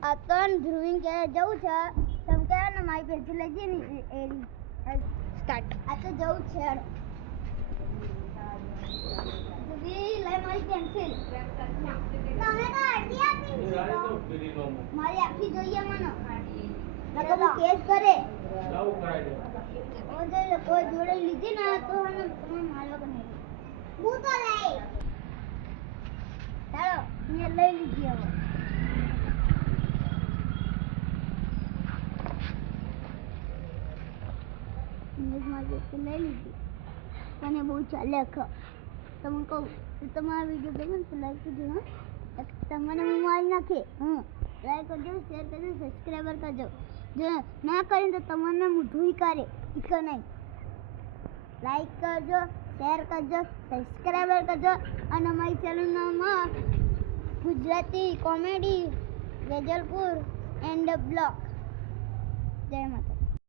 આ તો ધ્રુવીન કે જવું છે તમ કે ને મારી પેન્સિલ લઈ જઈ ને એરી સ્ટાર્ટ આ તો જવું છે ધ્રુવી લઈ મારી પેન્સિલ તમે તો અડધી આપી મારી આખી જોઈએ મને નકર હું કેસ કરે લાવ કરાઈ દે ઓ જે કોઈ જોડે લીધી ના તો હને તમે મારવા બને હું તો લઈ ચાલો મેં લઈ લીધી હવે ઇંગ્લિશમાં લઈ લીધી મને બહુ ચાલે તમે કહું તો તમારા વિડીયો ગમે તો લાઈક કરજો હા તમને હું મારી નાખે લાઈક કરજો શેર કરજો સબસ્ક્રાઈબર કરજો જો ના કરીને તો તમને મૂઠું કરે ઠીક નહીં લાઈક કરજો શેર કરજો સબસ્ક્રાઈબર કરજો અને મારી ચેનલમાં Gujarati comedy Vejalpur and blog જય માતા